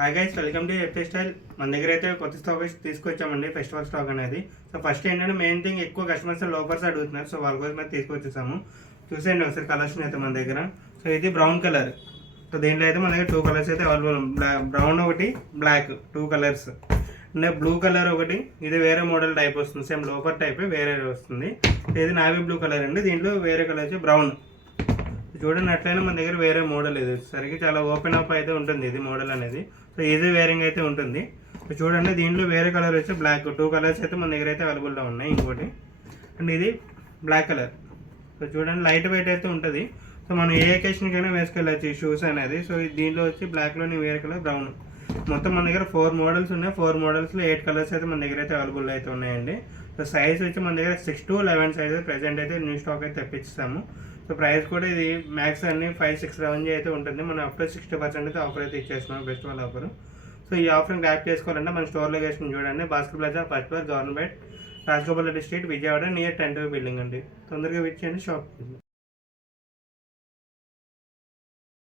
Hi guys, welcome to FA style. మన దగ్గర అయితే కొత్త స్టాక్ తీసుకొచ్చామండి, ఫెస్టివల్ స్టాక్ అనేది. సో ఫస్ట్ ఏంటంటే మెయిన్ థింగ్, ఎక్కువ కస్టమర్స్ లోఫర్స్ అడుగుతున్నారు. సో వాళ్ళ కోసం అయితే తీసుకొచ్చేసాము. చూసేయండి ఒకసారి కలర్స్ని అయితే మన దగ్గర. సో ఇది బ్రౌన్ కలర్. సో దీంట్లో అయితే మన దగ్గర 2 కలర్స్ అయితే అవైలబుల్. బ్రౌన్ ఒకటి, బ్లాక్, 2 కలర్స్. అంటే బ్లూ కలర్ ఒకటి, ఇది వేరే మోడల్ టైప్ వస్తుంది, సేమ్ లోఫర్ టైప్ వేరే వస్తుంది. ఇది నావీ బ్లూ కలర్ అండి. దీంట్లో వేరే కలర్ వచ్చి బ్రౌన్. చూడండి, అట్లయినా మన దగ్గర వేరే మోడల్ ఇది సరికి చాలా ఓపెన్ అప్ అయితే ఉంటుంది ఇది మోడల్ అనేది. సో ఈజీ వేరింగ్ అయితే ఉంటుంది. సో చూడండి, దీంట్లో వేరే కలర్ వచ్చి బ్లాక్, 2 కలర్స్ అయితే మన దగ్గర అయితే అవైలబుల్గా ఉన్నాయి. ఇంకోటి అండ్ ఇది బ్లాక్ కలర్. సో చూడండి, లైట్ వెయిట్ అయితే ఉంటుంది. సో మనం ఏ అకేషన్కైనా వేసుకెళ్ళచ్చు ఈ షూస్ అనేది. సో దీంట్లో వచ్చి బ్లాక్లోని వేరే కలర్ బ్రౌన్. మొత్తం మన దగ్గర 4 మోడల్స్ ఉన్నాయి. 4 మోడల్స్లో 8 కలర్స్ అయితే మన దగ్గర అయితే అవైలబుల్ అయితే ఉన్నాయండి. సో సైజ్ వచ్చి మన దగ్గర 6 to 11 సైజ్ ప్రెజెంట్ అయితే న్యూ స్టాక్ అయితే తెప్పిస్తాము. సో ప్రైస్ కూడా ఇది మ్యాక్స్ అన్ని 5-6 రేంజ్ అయితే ఉంటుంది. మనం అప్ టు 60% అయితే ఆఫర్ అయితే ఇచ్చేస్తున్నాం, ఫెస్టివల్ ఆఫర్. సో ఈ ఆఫర్ని గ్రాప్ చేసుకోవాలంటే మన స్టోర్ లొకేషన్ చూడండి, Bhaskar plaza, first floor, government, Rajagopal Reddy street, Vijayawada, near 10 building అండి. తొందరగా విచ్చేయండి షాప్.